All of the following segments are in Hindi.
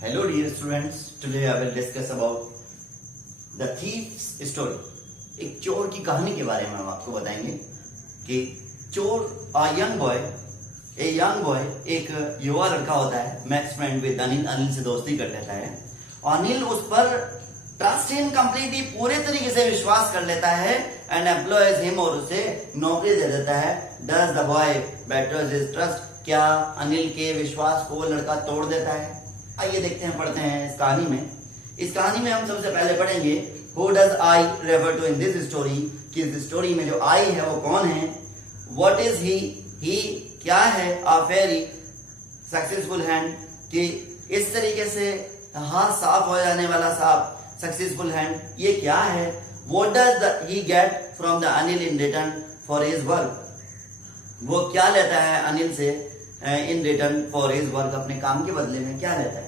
Hello dear students, today I will discuss about the thief's story. एक चोर की कहानी के बारे में हम आपको बताएंगे कि चोर ए यंग बॉय एक युवा लड़का होता है, मैक्स फ्रेंड विद अनिल से दोस्ती कर लेता है। अनिल उस पर ट्रस्ट इन कंप्लीटली पूरे तरीके से विश्वास कर लेता है एंड एम्प्लॉयज हिम और उसे नौकरी दे देता है। Does the boy बेटर्स his trust? क्या अनिल के विश्वास को वो लड़का तोड़ देता है? आइए देखते हैं, पढ़ते हैं इस कहानी में। इस कहानी में हम सबसे पहले पढ़ेंगे who does I refer to in this story, कि इस स्टोरी में जो आई है वो कौन है। व्हाट इज ही क्या है। अ वेरी सक्सेसफुल हैंड, कि इस तरीके से हाथ साफ हो जाने वाला साफ, सक्सेसफुल हैंड, ये क्या है। What does he get from the Anil in return for his work, वो क्या लेता है अनिल से in return for his work, अपने काम के बदले में क्या लेता है।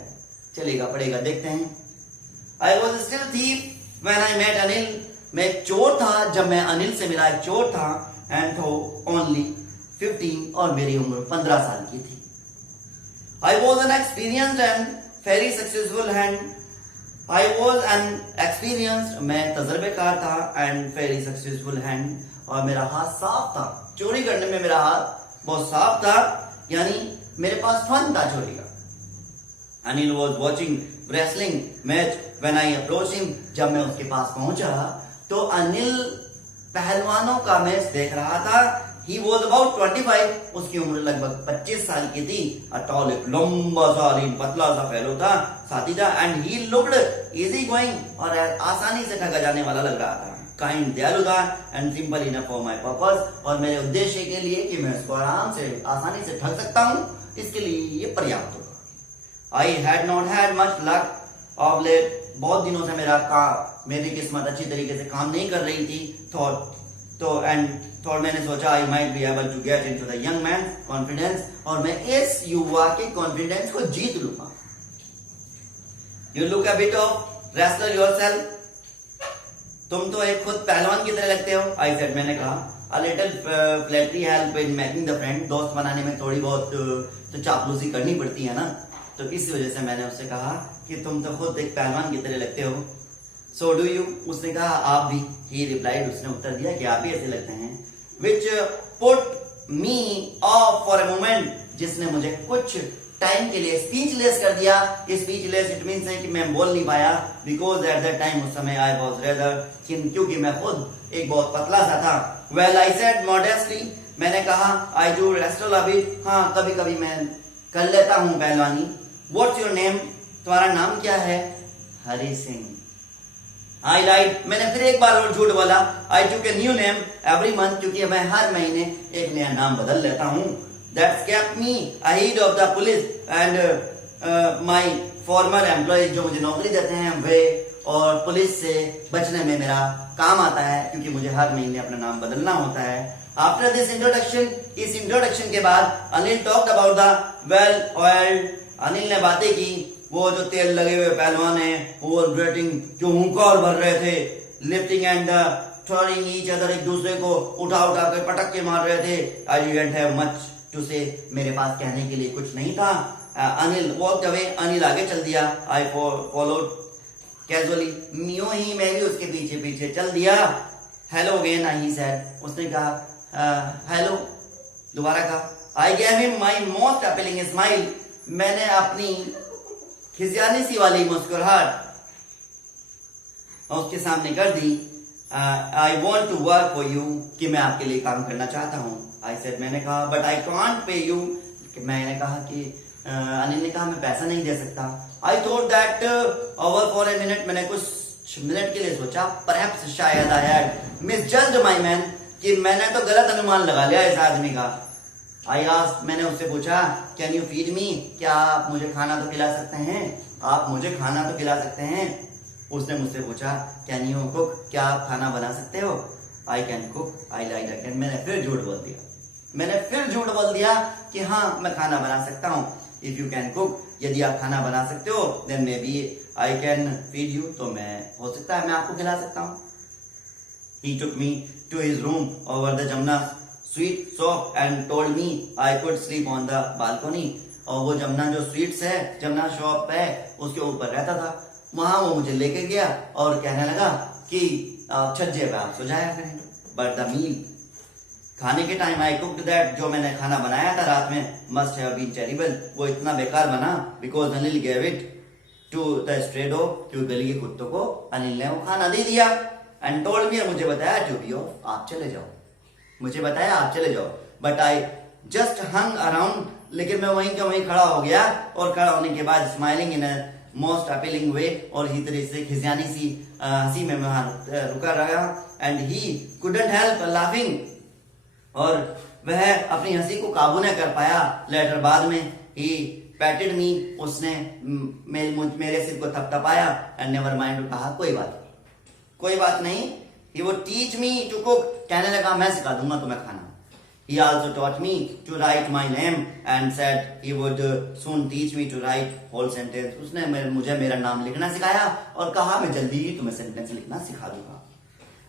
चलेगा पड़ेगा, देखते हैं। I was still thief when I met Anil, मैं एक चोर था जब मैं अनिल से मिला, एक चोर था। एंड थो ओनली 15, और मेरी उम्र 15 साल की थी। I was an experienced and very successful hand, I was an experienced, मैं तजर्बेकार था, एंड वेरी सक्सेसफुल हैंड, और मेरा हाथ साफ था। चोरी करने में मेरा हाथ बहुत साफ था, यानी मेरे पास फन था चोरी का। Anil was watching wrestling match when I approach him, जब मैं उसके पास पहुंचा तो अनिल पहलवानों का मैच देख रहा था। ही वॉज अबाउट 25, उसकी उम्र लगभग 25 साल की थी। अ टॉल, एक लंबा सा लीन पतला सा फेलो था, साथी था। And he looked easy going, और आसानी से ठगा जाने वाला लग रहा था। काइंड, दयालु था, and simple enough for my purpose, और मेरे उद्देश्य के लिए कि मैं उसको आराम से आसानी से ठग सकता हूं, इसके लिए ये पर्याप्त होगा। I had not had much luck of late, बहुत दिनों से मेरी किस्मत अच्छी तरीके से काम नहीं कर रही थी। थॉट मैंने सोचा I might be able to get into the young man confidence, और मैं इस युवा के कॉन्फिडेंस को जीत लूंगा। You look a bit of wrestler yourself, तुम तो एक खुद पहलवान की तरह लगते हो। आई सेड, मैंने कहा। A little flattery help in making the friend, दोस्त बनाने में थोड़ी बहुत तो चापलूसी करनी पड़ती है ना, तो इस वजह से मैंने उससे कहा कि तुम तो खुद एक पहलवान की तरह लगते हो। सो डू यू, उसने कहा आप भी। ही रिप्लाइड, उसने उत्तर दिया कि आप भी ऐसे लगते हैं। Which put me of for a moment, जिसने मुझे कुछ टाइम के लिए स्पीचलेस कर दिया। स्पीचलेस इट मीन्स है कि मैं बोल नहीं पाया, बिकॉज एट दैट टाइम, उस समय आई वॉज रेदर, क्योंकि मैं खुद एक बहुत पतला सा था। वेल आई सेड मॉडेस्टली, मैंने कहा आई डू रेस्टल अभी, हाँ कभी कभी मैं कर लेता हूँ पहलवानी। व्हाट्स योर नेम, तुम्हारा नाम क्या है। हरि सिंह। आई लाइड, मैंने फिर एक बार और झूठ बोला। I took a new name every month, क्योंकि मैं हर महीने एक नया नाम बदल लेता हूँ। That's kept me ahead of the police and my former employees, जो मुझे नौकरी देते हैं वे, और पुलिस से बचने में मेरा काम आता है, क्योंकि मुझे हर महीने अपना नाम बदलना होता है। After this introduction, इस इंट्रोडक्शन के बाद Anil talked about the well oiled, Anil ने बातें की, वो जो तेल लगे हुए पहलवान हैं, ओवरब्रेटिंग, जो हुंकार भर रहे थे, lifting and throwing each other, एक दूसरे को उठा उठा के पटक के मार रहे थे। I didn't have much to से, मेरे पास कहने के लिए कुछ नहीं था। अनिल वॉकड अवे, अनिल आगे चल दिया। आई फॉलोड कैजुअली, यूं ही मैं भी उसके पीछे पीछे चल दिया। हेलो अगेन ही सेड, उसने कहा हेलो, दोबारा कहा। I gave him my most appealing smile, मैंने अपनी खिसियानी सी वाली मुस्कुराहट उसके सामने कर दी। I want to work for you, कि मैं आपके लिए काम करना चाहता हूँ। आई सेड, मैंने कहा but I can't pay you, मैंने कहा कि अनिल ने कहा मैं पैसा नहीं दे सकता। I thought that over for a minute, मैंने कुछ मिनट के लिए सोचा, परहैप्स शायद आई हैड मिसजज्ड माय मैन, कि मैंने तो गलत अनुमान लगा लिया इस आदमी का। आई आस्क्ड, मैंने उससे पूछा कैन यू फीड मी, क्या आप मुझे खाना तो खिला सकते हैं, आप मुझे खाना तो खिला सकते हैं। उसने मुझसे पूछा कैन यू कुक, क्या आप खाना बना सकते हो। I can cook, I like I can, मैंने फिर झूठ बोल दिया कि हाँ मैं खाना बना सकता हूँ। इफ यू कैन कुक, यदि आप खाना बना सकते हो, then maybe I can feed you, तो मैं हो सकता है मैं आपको खिला सकता हूँ। He took me to his room over the Jamuna sweet soap and told me I could sleep on the balcony, और वो जमुना जो स्वीट्स है, जमुना शॉप है, उसके ऊपर रहता था। वहां वो मुझे लेके गया और कहने लगा कि छज्जे पे आप सो जाया करें। बट द मील, खाने के टाइम आई कुक्ड दैट, जो मैंने खाना बनाया था रात में, मस्ट हैव बीन टेरिबल, वो इतना बेकार बना because Anil gave it to the stray dog, क्योंकि गली के कुत्तों को अनिल ने वो खाना दे दिया। एंड टोल्ड मी, मुझे बताया टू बी ऑफ, आप चले जाओ, मुझे बताया आप चले जाओ। But I just hung around, लेकिन मैं वहीं के वहीं खड़ा हो गया, और खड़ा होने के बाद स्माइलिंग इन मोस्ट अपीलिंग वे, और इसी तरह से खिसियानी सी हंसी में वहां रुका रहा। And he couldn't help laughing, और वह अपनी हंसी को काबू न कर पाया। लेटर बाद में ही पैटेड मी, उसने मेरे सिर को थपथपाया एंड नेवर माइंड, कहा कोई बात नहीं। He would teach me to cook, कहने लगा मैं सिखा दूंगा तुम्हें खाना। He also taught me to write my name and said he would soon teach me to write whole sentence. उसने मुझे मेरा नाम लिखना सिखाया और कहा मैं जल्दी ही तुम्हें सेंटेंस लिखना सिखा दूंगा।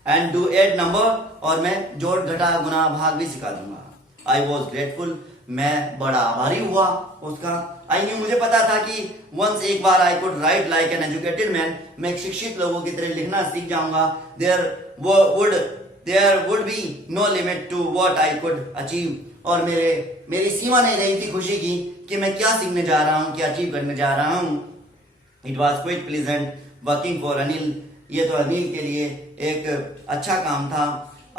And do add number, और मैं जोड़ घटा गुना भाग भी सिखा दूंगा। I was grateful, मैं बड़ा आभारी हुआ उसका। I knew, मुझे पता था कि once एक बार I could write like an educated man, मैं एक शिक्षित लोगों की तरह लिखना सीख जाऊंगा। There would be no limit to what I could achieve, और मेरी सीमा नहीं रही थी खुशी की कि मैं क्या सीखने जा रहा हूँ, क्या अचीव करने जा रहा हूँ। It was quite pleasant working for Anil, ये तो अनिल के लिए एक अच्छा काम था।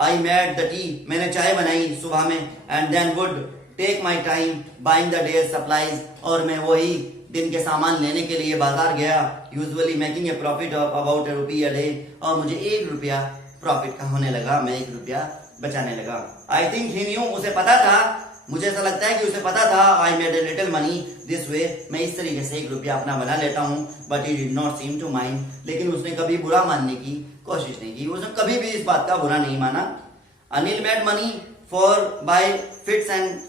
I made the tea, मैंने चाय बनाई सुबह में, and then would take my time buying the day's supplies, और मैं वही दिन के सामान लेने के लिए बाजार गया। Usually making a profit of about ₹1 a day, और मुझे ₹1 प्रॉफिट का होने लगा, मैं ₹1 बचाने लगा। आई थिंक ही न्यू, उसे पता था, मुझे ऐसा लगता है कि उसे पता था। I made a little money this way, मैं इस तरीके से ₹1 अपना बना लेता हूँ। But he did not seem to mind, लेकिन उसने कभी बुरा मानने की कोशिश नहीं की, उसने कभी भी इस बात का बुरा नहीं माना। Anil made money for bye fits and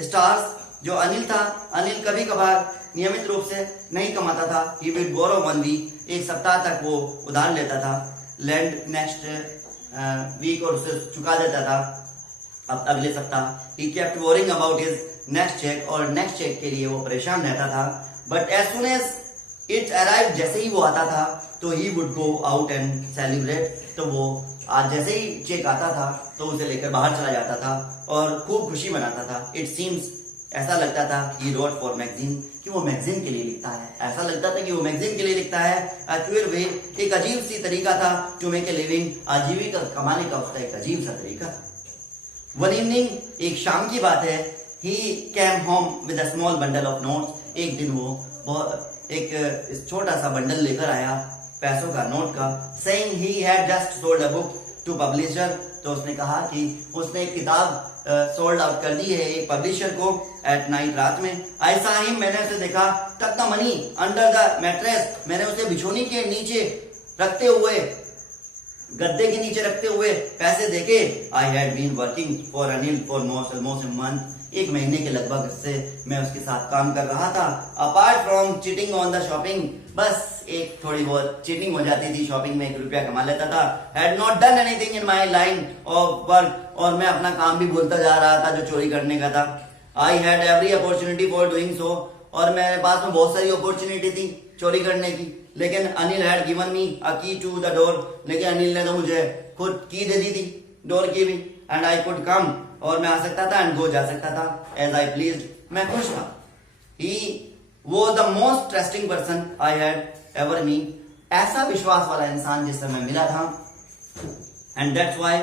stars, जो अनिल था, अनिल कभी कभार नियमित रूप से नहीं कमाता था। ही विड बोरो 1 वीक, एक सप्ताह तक वो उधार लेता था। लैंड नेक्स्ट वीक, और उसे चुका देता था अब अगले सप्ताह। He kept worrying about his next cheque, और नेक्स्ट चेक के लिए वो परेशान रहता था। But as soon as it arrive, जैसे ही वो आता था तो he would go out and celebrate, तो वो आज जैसे ही चेक आता था तो उसे लेकर बाहर चला जाता था और खूब खुशी मनाता था। इट सीम्स, ऐसा लगता था ही रोट फॉर मैगजीन, कि वो मैगजीन के लिए लिखता है। ऐसा लगता था कि वो मैगजीन के लिए लिखता है। अ क्यूर वे, एक अजीब सी तरीका था टू मेक ए लिविंग, आजीविका कमाने का उसका एक अजीब सा तरीका था। वन इवनिंग, एक शाम की बात है, ही cam home with a small bundle of notes, एक दिन वो एक छोटा सा बंडल लेकर आया पैसों का, नोट का। Saying he had just sold a book to publisher, तो उसने कहा कि उसने एक किताब सोल्ड आउट कर दी है एक पब्लिशर को एट नाइट, रात में। आई सा हिम, मैंने उसे देखा। टक the money under the mattress, मैंने उसे बिछोनी के नीचे रखते हुए, गद्दे के नीचे रखते हुए पैसे देखे। I had been working for Anil for almost a month, 1 महीने के लगभग से मैं उसके साथ काम कर रहा था। Apart from cheating on the shopping, बस एक थोड़ी बहुत चीटिंग हो जाती थी, शॉपिंग में ₹1 कमा लेता था। Had not done anything in my line of work, और मैं अपना काम भी भूलता जा रहा था जो चोरी करने का था। I had every opportunity for doing so, और मेरे पास में बहुत सारी अपॉर्चुनिटी थी चोरी करने की, लेकिन अनिल हैड गिवन मी अ की टू द डोर, लेकिन अनिल ने तो मुझे खुद की दे दी थी डोर की भी। एंड आई कुड कम, और मैं आ सकता था, एंड गो जा सकता था एज आई प्लीज, मैं खुश था। He was the most trusting person I had ever met, ऐसा विश्वास वाला इंसान जिससे मैं मिला था। And that's why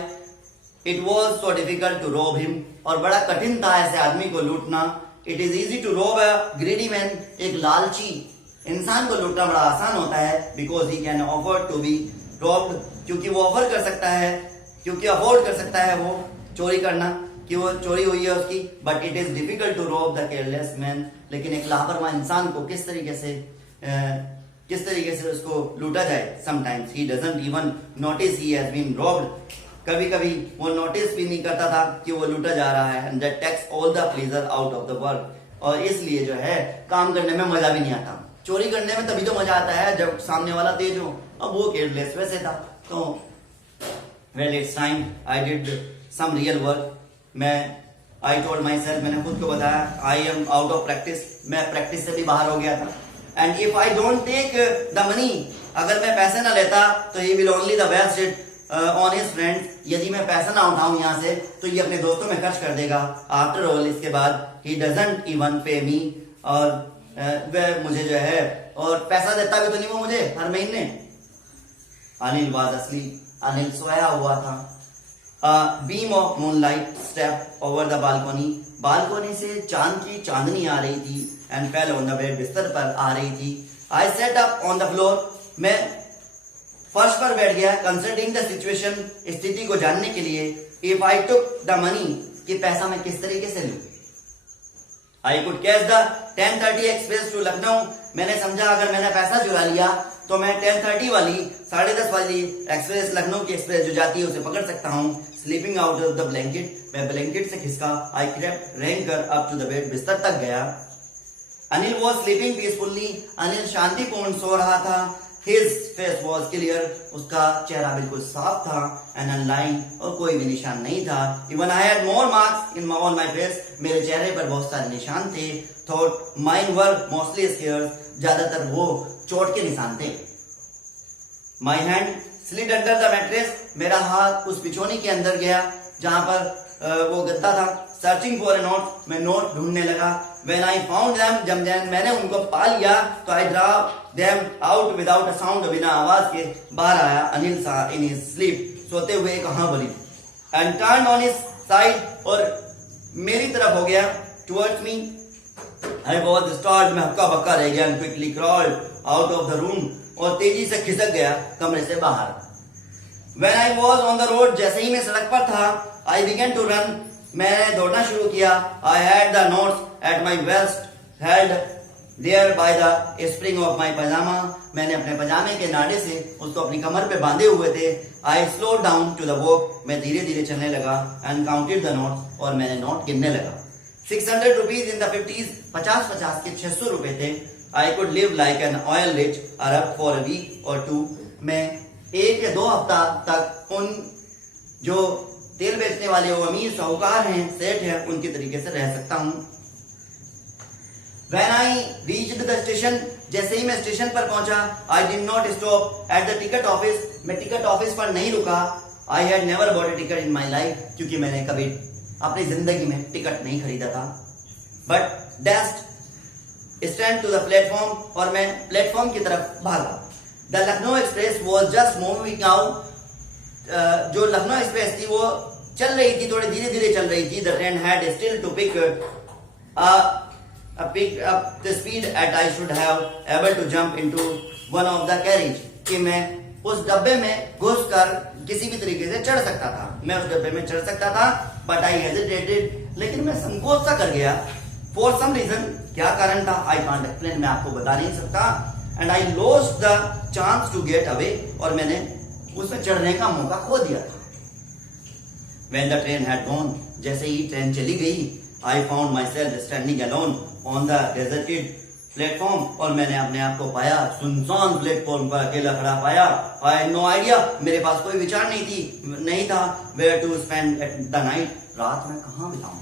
it was so difficult to rob him, और बड़ा कठिन था ऐसे आदमी को लूटना। इट इज इजी टू रोब अ ग्रीडी मैन, एक लालची इंसान को लूटना बड़ा आसान होता है। Because he can afford to be robbed, क्योंकि वो ऑफर कर सकता है, क्योंकि अफोर्ड कर सकता है वो चोरी करना, कि वो चोरी हुई है उसकी। But it is difficult to rob the careless man, लेकिन एक लापरवाह इंसान को किस तरीके से उसको लूटा जाए। Sometimes he doesn't even notice he has been robbed, कभी कभी वो नोटिस भी नहीं करता था कि वो लूटा जा रहा है। And that takes all the pleasure out of the work, और इसलिए जो है काम करने में मजा भी नहीं आता। चोरी करने में तभी तो मजा आता है जब सामने वाला तेज हो, अब वो केयरलेस वैसे था। तो well it's time I did some real work, मैं आई टोल्ड माई सेल्फ, मैंने खुद को बताया, I am out of practice, मैं प्रैक्टिस से भी बाहर हो गया था। And if I don't take the money, अगर मैं पैसे ना लेता तो he will only the waste it on his friends, यदि मैं पैसा ना उठाऊं यहाँ से तो ये अपने दोस्तों में खर्च कर देगा। आफ्टर ऑल, इसके बाद ही डजंट इवन पे मी, और वह मुझे जो है और पैसा देता भी तो नहीं वो मुझे हर महीने। अनिल वाज असलीप, अनिल सोया हुआ था। Beam of moonlight step over the balcony, balcony से चांद की चांदनी आ रही थी। And fell on the bed, बिस्तर पर आ रही थी। I sat up on the floor, मैं फर्श पर बैठ गया। कंसिडरिंग द सिचुएशन, स्थिति को जानने के लिए। If I took the money, कि पैसा मैं किस तरीके से लूं। I could catch the 10:30 express to Lucknow, मैंने समझा अगर मैंने पैसा चुरा लिया तो मैं 10:30 वाली 10:30 वाली एक्सप्रेस, लखनऊ की एक्सप्रेस जो जाती है उसे पकड़ सकता हूँ। Sleeping out of the blanket, मैं ब्लैंकेट से खिसका। आई क्रेप्ट, रेंग कर अप टू द बेड, बिस्तर तक गया। Anil was sleeping peacefully, Anil शांतिपूर्ण सो रहा था। His face was clear, उसका चेहरा बिल्कुल साफ था। And unlined, और कोई भी निशान नहीं था। Even I had more marks on my face, मेरे चेहरे पर बहुत सारे निशान थे। Thought mine were mostly scars, ज्यादातर वो चोट के निशान थे। My hand slid under the mattress, मेरा हाथ उस बिछोनी के अंदर गया जहां पर वो गद्दा था। सर्चिंग फॉर ए नोट, मैं नोट ढूंढने लगा। When I found them, जब मैंने उनको पा लिया तो I draw them out without a sound, बिना आवाज के बाहर आया। अनिल सा in his sleep, सोते हुए कहां बोली। And turned on his side, और मेरी तरफ हो गया। Towards me, I was startled, मैं हक्का बक्का रह गया। And quickly crawled out of the room, और तेजी से खिसक गया कमरे से बाहर। When I was on the road, जैसे ही मैं सड़क पर था, I began to run, मैंने दौड़ना शुरू किया। I had the notes at my waist, held there by the spring of my pajama, मैंने अपने पजामे के नाड़े से उसको अपनी कमर पे बांधे हुए थे। I slowed down to the walk, मैं धीरे धीरे चलने लगा। And counted the notes, और मैंने नोट गिनने लगा। 600 rupees in the 50s, 50 के 600 रुपए थे। I could live like an oil rich Arab for a week or two, मैं 1 या 2 हफ्ता तक उन जो तेल बेचने वाले वो अमीर साहूकार हैं, सेठ हैं, उनके तरीके से रह सकता हूं। When I reached the station, जैसे ही मैं स्टेशन पर पहुंचा, I did not stop at the ticket office, मैं टिकट ऑफिस पर नहीं रुका। I had never bought a ticket in my life, क्योंकि मैंने कभी अपनी जिंदगी में टिकट नहीं खरीदा था। But dashed stand to the platform, और मैं प्लेटफॉर्म की तरफ भागा। The Lucknow Express was just moving out, जो लखनऊ एक्सप्रेस थी वो चल रही थी, थोड़ी धीरे धीरे चल रही थी। The train had still to pick up the speed at I should have able to jump into one of the carriage, कि मैं उस डब्बे में घुसकर किसी भी तरीके से चढ़ सकता था, मैं उस डब्बे में चढ़ सकता था। But I hesitated, लेकिन मैं संकोच सा कर गया। For some reason, क्या कारण था I can't explain, मैं आपको बता नहीं सकता। And I lost the chance to get away, और मैंने उसमें चढ़ने का मौका खो दिया था। When the train had gone, जैसे ही ट्रेन चली गई, I found myself standing alone on the deserted platform, और मैंने अपने आप को पाया सुनसान प्लेटफॉर्म पर अकेला खड़ा पाया। I had no idea, मेरे पास कोई विचार नहीं था where to spend the night, रात में कहाँ बिताऊं।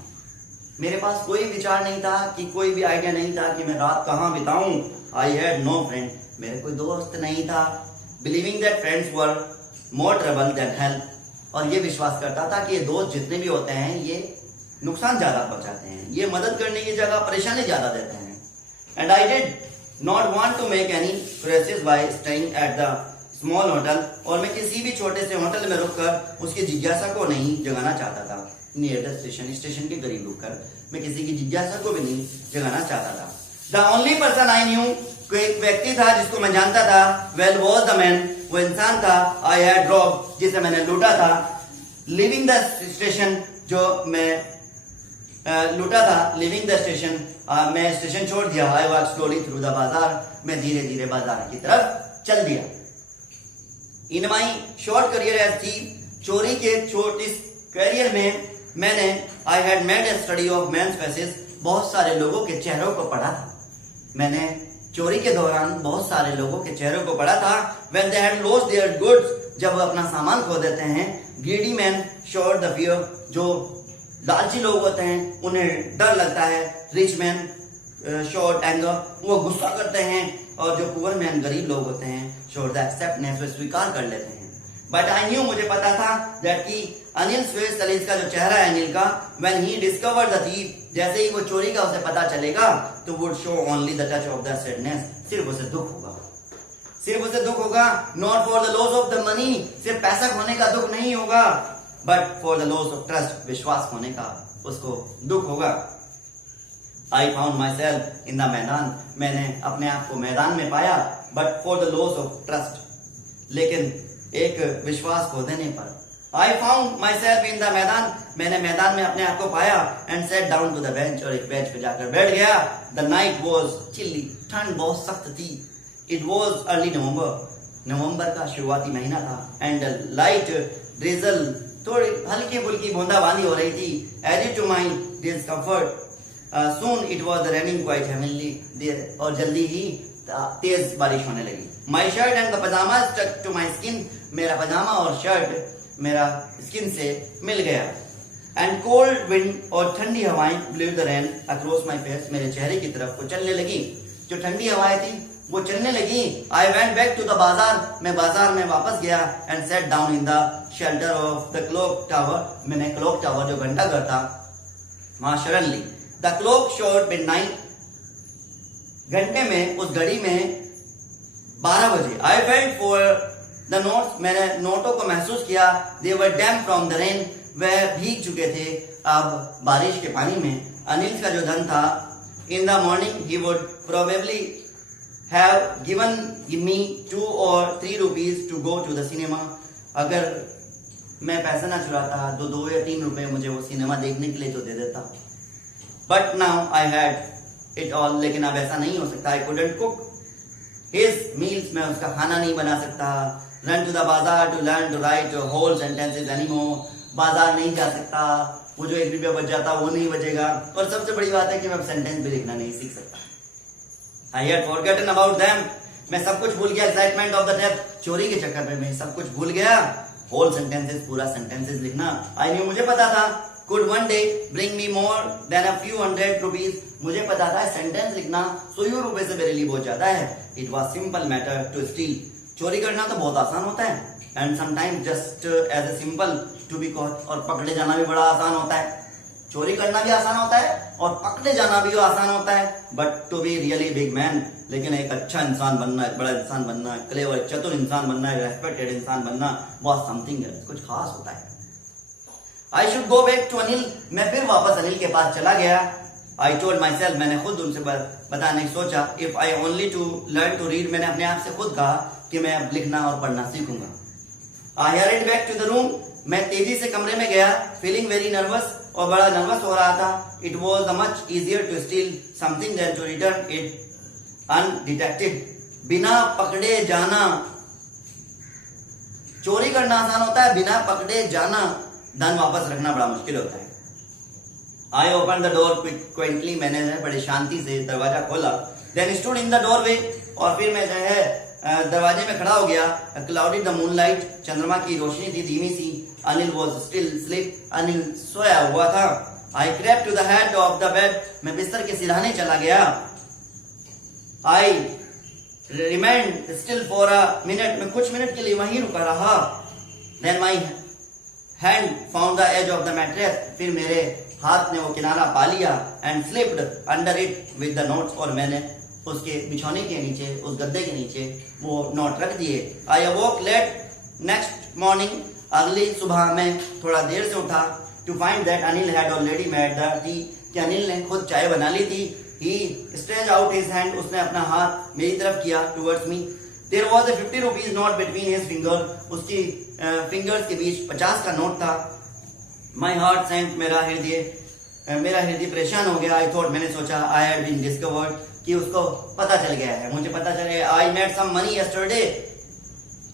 मेरे पास कोई विचार नहीं था, कि कोई भी आइडिया नहीं था कि मैं रात कहाँ बिताऊं। I had no friend, मेरे कोई दोस्त नहीं था। Believing that friends were more trouble than help, और ये विश्वास करता था कि ये दोस्त जितने भी होते हैं ये नुकसान ज्यादा पहुंचाते हैं, ये मदद करने की जगह परेशानी ज्यादा देते हैं। And I did not want to make any crisis by staying at the small hotel, और मैं किसी भी छोटे से होटल में रुककर उसकी जिज्ञासा को नहीं जगाना चाहता था। नियर द स्टेशन, स्टेशन के करीब रुककर मैं किसी की जिज्ञासा को भी नहीं जगाना चाहता था। The only person I knew, कोई एक व्यक्ति था जिसको मैं जानता था, well was the man, वो इंसान था, I had robbed, जिसे मैंने लूटा था। Leaving the station, जो मैं लूटा था। Leaving the station, मैं स्टेशन छोड़ दिया। I walked slowly through the बाजार, मैं धीरे धीरे बाजार की तरफ चल दिया। In my short career as thief, चोरी के छोटे करियर में मैंने I had made a study of men's faces, बहुत सारे लोगों के चेहरों को पढ़ा था। मैंने चोरी के दौरान बहुत सारे लोगों के चेहरों को पढ़ा था। When they had lost their goods, जब वो अपना सामान खो देते हैं। Greedy men showed the fear, जो लालची लोग होते हैं, उन्हें डर लगता है। रिच मैन शॉर्ट एंगर, वो गुस्सा करते हैं, और जो पुअर मैन गरीब लोग होते हैं शोर द एक्सेप्टनेस, वे स्वीकार कर लेते हैं। बट आई न्यू, मुझे पता था दैट कि अनिल्स फेस, अनिल का जो चेहरा है अनिल का, when he discovered the thief, जैसे ही वो चोरी का उसे पता चलेगा, तो would show only the touch of the sadness, सिर्फ उसे दुख होगा, सिर्फ उसे दुख होगा। Not for the loss of the money, सिर्फ पैसा खोने का दुख नहीं होगा, but for the loss of trust, विश्वास खोने का उसको दुख होगा। आई found myself in the maidan, मैंने अपने आप को मैदान में पाया, but for the loss of trust, लेकिन एक विश्वास खो देने पर। I found myself in the maidan, मैंने मैदान में अपने आप को पाया, and sat down to the bench, और एक बेंच पे जाकर बैठ गया। द नाइट वॉज चिल्ली, ठंड बहुत सख्त थी। इट वॉज अर्ली नवंबर, नवंबर का शुरुआती महीना था, एंड लाइट ड्रिजल, थोड़ी हल्की फुल्की बूंदाबांदी हो रही थी। Added to my discomfort, soon it was raining quite heavenly, और जल्दी ही तेज बारिश होने लगी। My shirt and the pyjama stuck to my skin, मेरा पजामा और शर्ट मेरा स्किन से मिल गया। एंड कोल्ड विंड, और ठंडी हवाएं blue the rain across my face, मेरे चेहरे की तरफ वो चलने लगी। जो ठंडी हवाएं थी वो चलने लगी। I went back to the bazaar, मैं बाजार में वापस गया, and sat down in the shelter of the clock tower, मैंने क्लॉक टावर जो घंटाघर था वहां शरणली। द क्लॉक शोड मिडनाइट, घंटे में, उस घड़ी में 12 बजे। I felt for the notes, मैंने नोटों को महसूस किया। They were damp from the rain, वह भीग चुके थे अब बारिश के पानी में। अनिल का जो धन था, in the morning he would probably have given me 2 or 3 rupees to go to the cinema, अगर मैं पैसा ना चुराता तो 2 या 3 रुपए मुझे वो सिनेमा देखने के लिए तो दे देता। But now I had it all, लेकिन अब ऐसा नहीं हो सकता। I couldn't cook his meals, मैं उसका खाना नहीं बना सकता। Run to the bazaar to learn to write whole sentences anymore, बाजार नहीं जा सकता, वो जो 1 रुपया बच जाता वो नहीं बचेगा। और सबसे बड़ी बात है कि मैं सेंटेंस भी लिखना नहीं सीख सकता। I had forgotten about them, मैं सब कुछ भूल गया। एक्साइटमेंट ऑफ द डेथ, चोरी के चक्कर में मैं सब कुछ भूल गया। होल सेंटेंसेस, पूरा सेंटेंसेस लिखना। आई न्यू, मुझे पता था, could one day bring me more than a few hundred rupees, मुझे पता था सेंटेंस लिखना 100 रुपए से मेरे लिए बहुत ज्यादा है। It was simple matter to steal, चोरी करना तो बहुत आसान होता है, and sometimes just as a simple to be caught, और पकड़े जाना भी बड़ा आसान होता है। चोरी करना भी आसान होता है और पकड़े जाना भी आसान होता है। But to be really big man, लेकिन एक अच्छा इंसान बनना, एक बड़ा इंसान बनना, क्लेवर, चतुर इंसान बनना, रेस्पेक्टेड इंसान बनना, बहुत समथिंग है, कुछ खास होता है। I should go back to Anil, मैं फिर वापस अनिल के पास चला गया। आई टोल्ड माई सेल्फ, मैंने खुद उनसे बताने की सोचा। If I only to learn to read, मैंने अपने आप से खुद कहा कि मैं अब लिखना और पढ़ना सीखूंगा। I hurried back to the room, मैं तेजी से कमरे में गया। फीलिंग वेरी नर्वस, और बड़ा नर्वस हो रहा था। It was much easier to steal something than to return it undetected, बिना पकड़े जाना। चोरी करना आसान होता है, बिना पकड़े जाना, धन वापस रखना बड़ा मुश्किल होता है। I open the door quickly, मैंने बड़ी शांति से दरवाजा खोला। Then stood in the doorway, और फिर मैं जो है दरवाजे में खड़ा हो गया। क्लाउडेड द मूनलाइट, चंद्रमा की रोशनी थी धीमी सी। Anil was still sleep, Anil सोया हुआ था। I crept to the head of the bed, मैं बिस्तर के सिरहाने चला गया। I remained still for a minute, मैं कुछ मिनट के लिए वहीं रुका रहा। Then my hand found the edge of the mattress, फिर मेरे हाथ ने वो किनारा पा लिया। And slipped under it with the notes, और मैंने उसके बिछौने के नीचे, उस गद्दे के नीचे वो नोट रख दिए। I awoke late next morning, अगली सुबह में थोड़ा देर से उठा। To find that Anil had already made the tea, कि अनिल ने खुद चाय बना ली थी। He stretch out his hand, उसने अपना हाथ मेरी तरफ किया, towards me. There was a 50 rupees note between his finger, उसकी फिंगर्स के बीच 50 का नोट था। माई हार्ट सैंक, मेरा हृदय परेशान हो गया। आई थॉट, मैंने सोचा, आई हैड बीन डिस्कवर्ड, कि उसको पता चल गया है, मुझे पता चल गया। I made some money yesterday,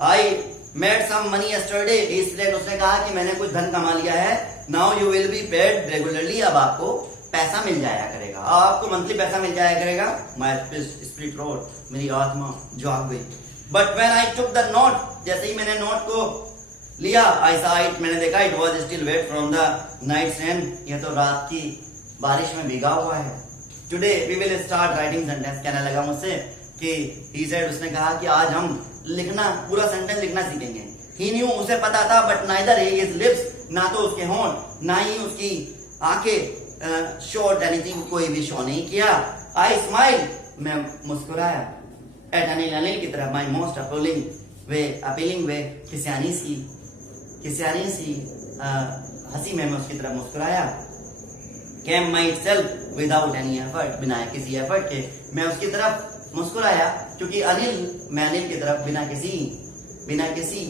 I made some money yesterday, इसलिए उसने कहा कि मैंने कुछ धन कमा लिया है। Now you will be paid regularly, अब आपको पैसा मिल जाया करेगा, आपको मंथली पैसा मिल जाया करेगा। माय स्पिरिट रोड, मेरी आत्मा जाग गई। But when I took the note, जैसे ही मैंने नोट को लिया, आई सॉ इट, मैंने देखा, it was still wet from the night rain, ये तो रात की बारिश में भीगा हुआ है। Today we will start writing sentence, कहने लगा मुझसे कि ही सेड, उसने कहा कि आज हम लिखना, पूरा सेंटेंस लिखना सीखेंगे। ही न्यू, उसे पता था, बट नाइदर हिज लिप्स, ना तो उसके होंठ, ना ही उसकी आंखें शोड एनीथिंग, कोई भी शो नहीं किया। आई स्माइल, मैं मुस्कुराया, एट अनिल, अनिल की तरफ, माई मोस्ट अपीलिंग वे, खिसियानी सी हंसी में मैं उसकी तरफ मुस्कुराया। Came myself without any effort, बिना किसी एफर्ट के मैं उसकी तरफ मुस्कुराया, क्योंकि मैं अनिल की तरफ बिना किसी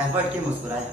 एफर्ट के मुस्कुराया।